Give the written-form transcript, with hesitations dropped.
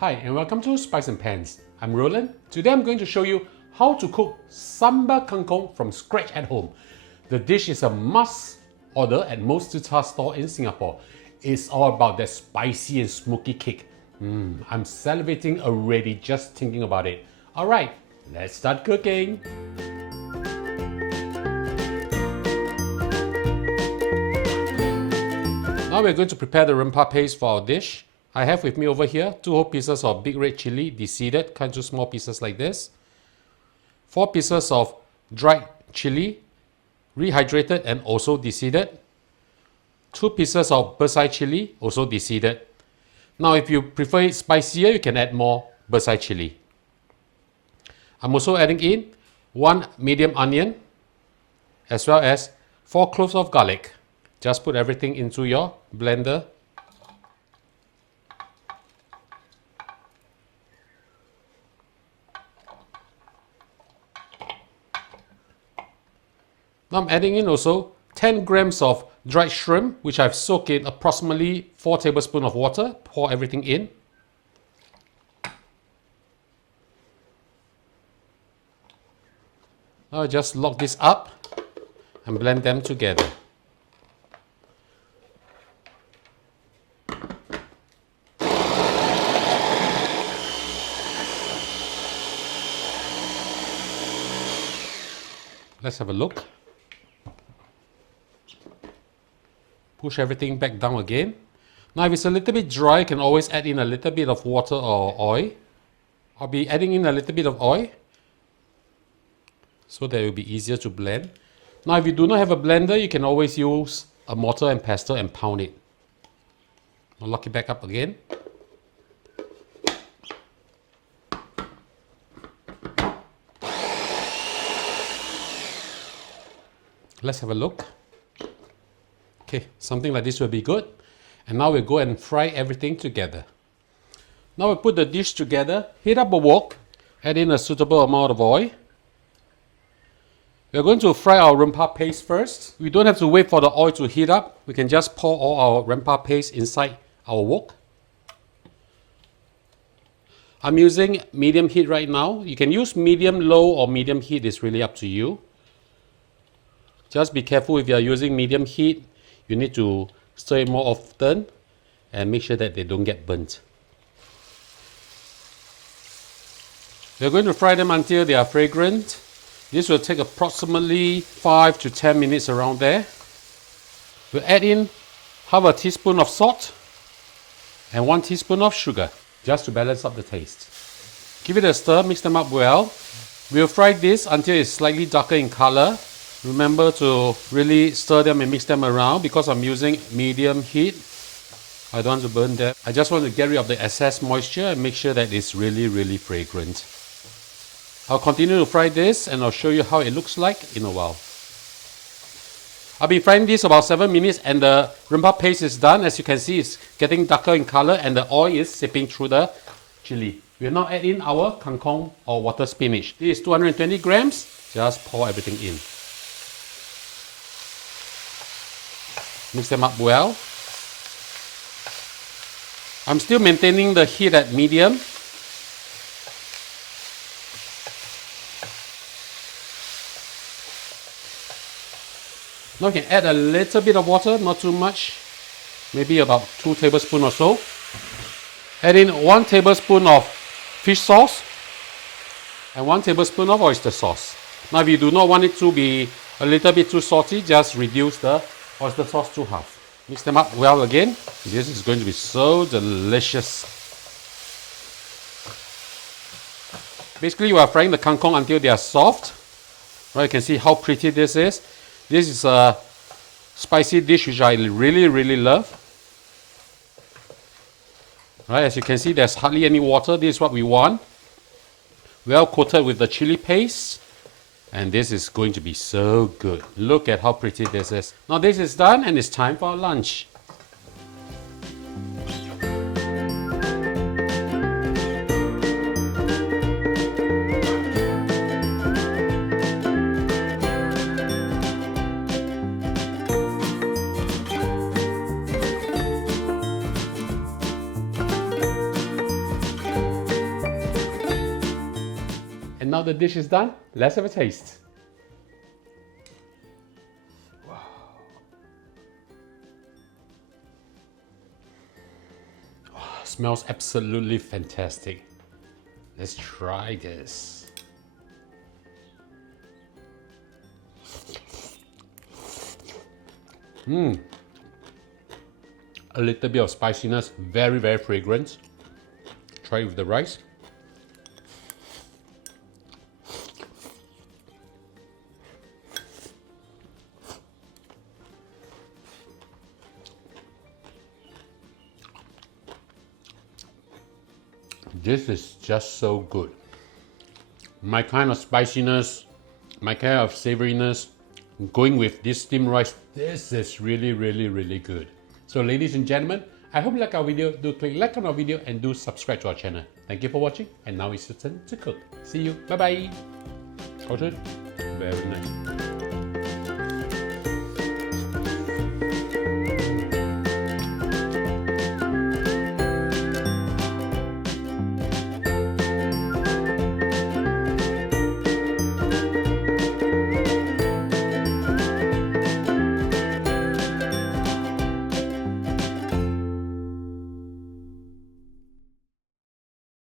Hi and welcome to Spice and Pans. I'm Roland. Today I'm going to show you how to cook Sambal Kang Kung from scratch at home. The dish is a must order at most Char store in Singapore. It's all about that spicy and smoky kick. I'm salivating already just thinking about it. Alright, let's start cooking. Now we're going to prepare the rempah paste for our dish. I have with me over here 2 whole pieces of big red chili, deseeded, cut into small pieces like this. 4 pieces of dried chili, rehydrated and also deseeded. 2 pieces of bird's eye chili, also deseeded. Now if you prefer it spicier, you can add more bird's eye chili. I'm also adding in 1 medium onion as well as 4 cloves of garlic. Just put everything into your blender. Now I'm adding in also 10 grams of dried shrimp, which I've soaked in approximately 4 tablespoons of water. Pour everything in. Now just lock this up and blend them together. Let's have a look. Push everything back down again. Now if it's a little bit dry, you can always add in a little bit of water or oil. I'll be adding in a little bit of oil so that it will be easier to blend. Now if you do not have a blender, you can always use a mortar and pestle and pound it. I'll lock it back up again. Let's have a look. Okay, something like this will be good. And now we'll go and fry everything together. Now we'll put the dish together, heat up a wok, add in a suitable amount of oil. We're going to fry our rempah paste first. We don't have to wait for the oil to heat up. We can just pour all our rempah paste inside our wok. I'm using medium heat right now. You can use medium, low or medium heat, it's really up to you. Just be careful if you are using medium heat. You need to stir it more often and make sure that they don't get burnt. We're going to fry them until they are fragrant. This will take approximately 5 to 10 minutes around there. We'll add in half a teaspoon of salt and 1 teaspoon of sugar just to balance up the taste. Give it a stir, mix them up well. We'll fry this until it's slightly darker in color. Remember to really stir them and mix them around because I'm using medium heat. I don't want to burn them. I just want to get rid of the excess moisture and make sure that it's really fragrant. I'll continue to fry this and I'll show you how it looks like in a while. I'll be frying this about 7 minutes and the rempah paste is done. As you can see, it's getting darker in color and the oil is seeping through the chili. We'll now add in our kangkong or water spinach. This is 220 grams. Just pour everything in. Mix them up well. I'm still maintaining the heat at medium. Now you can add a little bit of water, not too much, maybe about 2 tablespoons or so. Add in 1 tablespoon of fish sauce and 1 tablespoon of oyster sauce. Now if you do not want it to be a little bit too salty, just reduce the oyster sauce to half. Mix them up well again. This is going to be so delicious. Basically, you are frying the kangkong until they are soft. Right, you can see how pretty this is. This is a spicy dish which I really love. Right, as you can see, there's hardly any water. This is what we want. Well coated with the chili paste. And this is going to be so good. Look at how pretty this is. Now this is done and it's time for our lunch. now the dish is done, let's have a taste. Wow. Oh, smells absolutely fantastic. Let's try this. A little bit of spiciness, very, very fragrant. Try it with the rice. This is just so good. My kind of spiciness, my kind of savouriness, going with this steamed rice, this is really, really, really good. So ladies and gentlemen, I hope you like our video. Do click like on our video and do subscribe to our channel. Thank you for watching, and now it's your turn to cook. See you, bye bye. Very nice.